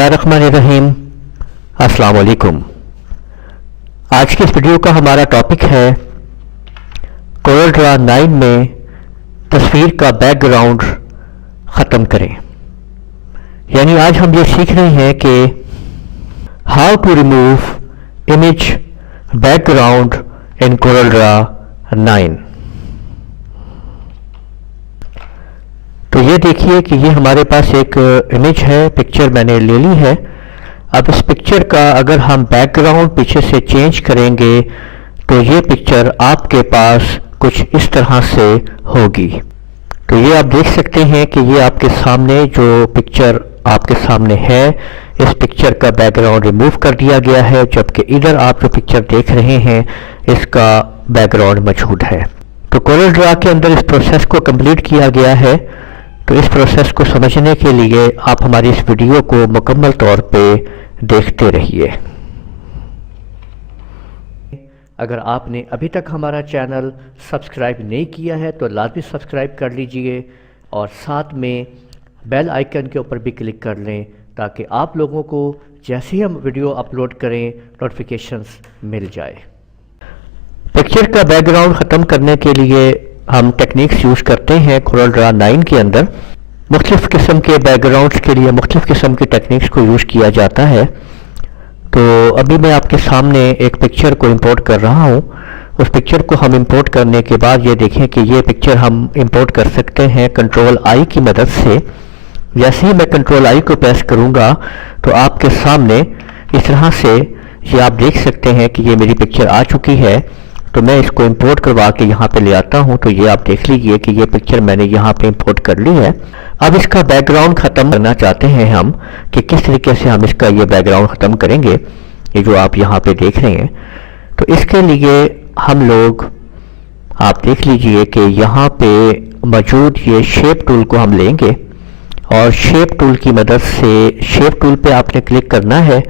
बिस्मिल्लाहिर्रहमानिर्रहीम। अस्सलाम वालेकुम। आज की इस वीडियो का हमारा टॉपिक है कोरल ड्रा 9 में तस्वीर का बैकग्राउंड ख़त्म करें। यानी आज हम ये सीख रहे हैं कि how to remove image background in Corel Draw 9। तो ये देखिए कि ये हमारे पास एक इमेज है, पिक्चर मैंने ले ली है। अब इस पिक्चर का अगर हम बैकग्राउंड पीछे से चेंज करेंगे तो ये पिक्चर आपके पास कुछ इस तरह से होगी। तो ये आप देख सकते हैं कि ये आपके सामने जो पिक्चर आपके सामने है, इस पिक्चर का बैकग्राउंड रिमूव कर दिया गया है, जबकि इधर आप जो पिक्चर देख रहे हैं इसका बैकग्राउंड मौजूद है। तो कोरल ड्रा के अंदर इस प्रोसेस को कंप्लीट किया गया है। तो इस प्रोसेस को समझने के लिए आप हमारी इस वीडियो को मुकम्मल तौर पे देखते रहिए। अगर आपने अभी तक हमारा चैनल सब्सक्राइब नहीं किया है तो लाजमी सब्सक्राइब कर लीजिए और साथ में बेल आइकन के ऊपर भी क्लिक कर लें ताकि आप लोगों को जैसे ही हम वीडियो अपलोड करें नोटिफिकेशंस मिल जाए। पिक्चर का बैकग्राउंड ख़त्म करने के लिए हम टेक्निक्स यूज़ करते हैं कोरल ड्रा 9 के अंदर। मुख्तलिफ़ किस्म के बैकग्राउंड्स के लिए मुख्तलिफ़ किस्म की टेक्निक्स को यूज़ किया जाता है। तो अभी मैं आपके सामने एक पिक्चर को इंपोर्ट कर रहा हूँ। उस पिक्चर को हम इंपोर्ट करने के बाद ये देखें कि ये पिक्चर हम इंपोर्ट कर सकते हैं कंट्रोल आई की मदद से। जैसे ही मैं कंट्रोल आई को प्रेस करूँगा तो आपके सामने इस तरह से ये आप देख सकते हैं कि ये मेरी पिक्चर आ चुकी है। तो मैं इसको इंपोर्ट करवा के यहाँ पे ले आता हूँ। तो ये आप देख लीजिए कि ये पिक्चर मैंने यहाँ पे इंपोर्ट कर ली है। अब इसका बैकग्राउंड ख़त्म करना चाहते हैं हम कि किस तरीके से हम इसका ये बैकग्राउंड ख़त्म करेंगे, ये जो आप यहाँ पे देख रहे हैं। तो इसके लिए हम लोग आप देख लीजिए कि यहाँ पे मौजूद ये शेप टूल को हम लेंगे और शेप टूल की मदद से शेप टूल पे आपने क्लिक करना है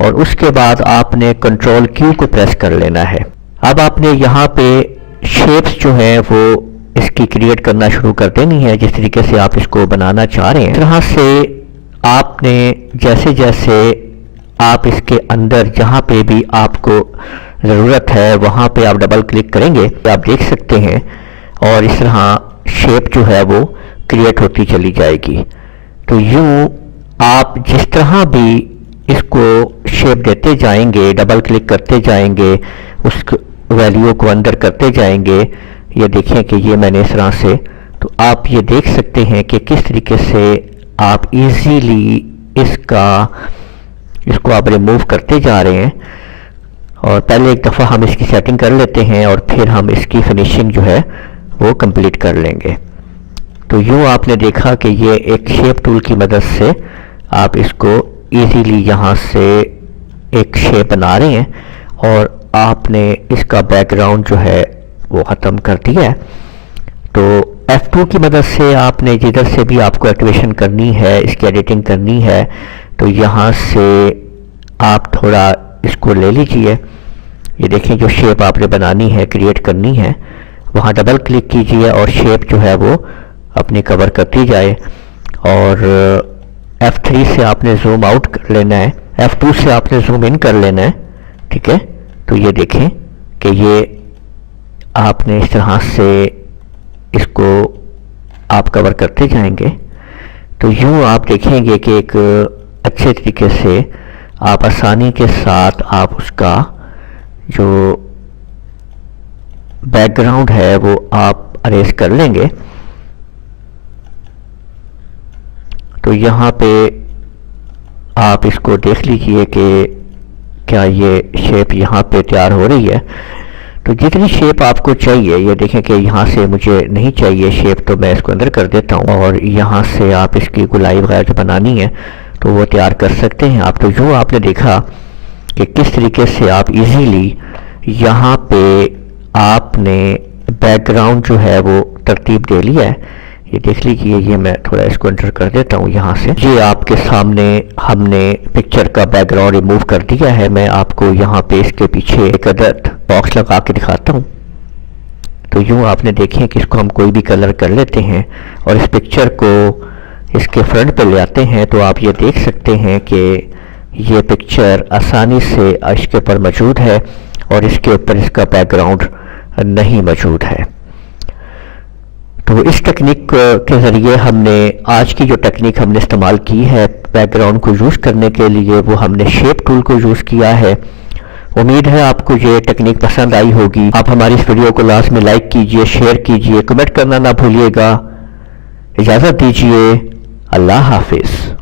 और उसके बाद आपने कंट्रोल क्यू को प्रेस कर लेना है। अब आपने यहाँ पे शेप्स जो हैं वो इसकी क्रिएट करना शुरू कर देनी है जिस तरीके से आप इसको बनाना चाह रहे हैं। इस तरह से आपने जैसे जैसे आप इसके अंदर जहाँ पे भी आपको ज़रूरत है वहाँ पे आप डबल क्लिक करेंगे तो आप देख सकते हैं और इस तरह शेप जो है वो क्रिएट होती चली जाएगी। तो यूँ आप जिस तरह भी इसको शेप देते जाएंगे, डबल क्लिक करते जाएंगे, उस वैल्यू को अंदर करते जाएंगे। ये देखें कि ये मैंने इस तरह से, तो आप ये देख सकते हैं कि किस तरीके से आप इजीली इसको आप रिमूव करते जा रहे हैं। और पहले एक दफ़ा हम इसकी सेटिंग कर लेते हैं और फिर हम इसकी फिनिशिंग जो है वो कंप्लीट कर लेंगे। तो यूँ आपने देखा कि ये एक शेप टूल की मदद से आप इसको इजीली यहाँ से एक शेप बना रहे हैं और आपने इसका बैकग्राउंड जो है वो ख़त्म कर दिया है। तो F2 की मदद से आपने जिधर से भी आपको एक्टिवेशन करनी है, इसकी एडिटिंग करनी है, तो यहाँ से आप थोड़ा इसको ले लीजिए। ये देखें जो शेप आपने बनानी है, क्रिएट करनी है, वहाँ डबल क्लिक कीजिए और शेप जो है वो अपनी कवर करती जाए। और F3 से आपने जूम आउट कर लेना है, F2 से आपने जूम इन कर लेना है। ठीक है, तो ये देखें कि ये आपने इस तरह से इसको आप कवर करते जाएंगे। तो यूँ आप देखेंगे कि एक अच्छे तरीके से आप आसानी के साथ आप उसका जो बैकग्राउंड है वो आप अरेज कर लेंगे। तो यहाँ पे आप इसको देख लीजिए कि क्या ये शेप यहाँ पे तैयार हो रही है। तो जितनी शेप आपको चाहिए, ये देखें कि यहाँ से मुझे नहीं चाहिए शेप, तो मैं इसको अंदर कर देता हूँ और यहाँ से आप इसकी गोलाई वगैरह जो बनानी है तो वो तैयार कर सकते हैं आप। तो जो आपने देखा कि किस तरीके से आप इजीली यहाँ पे आपने बैकग्राउंड जो है वो तरतीब दे लिया है। ये देख लीजिए, ये मैं थोड़ा इसको एंटर कर देता हूँ यहाँ से। ये आपके सामने हमने पिक्चर का बैकग्राउंड रिमूव कर दिया है। मैं आपको यहाँ पे इसके पीछे एक अदद बॉक्स लगा के दिखाता हूँ। तो यूँ आपने देखें कि इसको हम कोई भी कलर कर लेते हैं और इस पिक्चर को اس کے فرنٹ پہ لے آتے ہیں تو آپ یہ دیکھ سکتے ہیں کہ یہ پکچر آسانی سے اس کے اوپر موجود ہے اور اس کے اوپر اس کا بیک گراؤنڈ نہیں موجود ہے۔ تو اس ٹیکنیک کے ذریعے ہم نے آج کی جو ٹیکنیک ہم نے استعمال کی ہے بیک گراؤنڈ کو یوز کرنے کے لیے، وہ ہم نے شیپ ٹول کو یوز کیا ہے۔ امید ہے آپ کو یہ ٹیکنیک پسند آئی ہوگی۔ آپ ہماری اس ویڈیو کو لازمی لائک کیجئے، شیئر کیجئے، کمنٹ کرنا نہ بھولیے گا۔ اجازت دیجئے، اللہ حافظ۔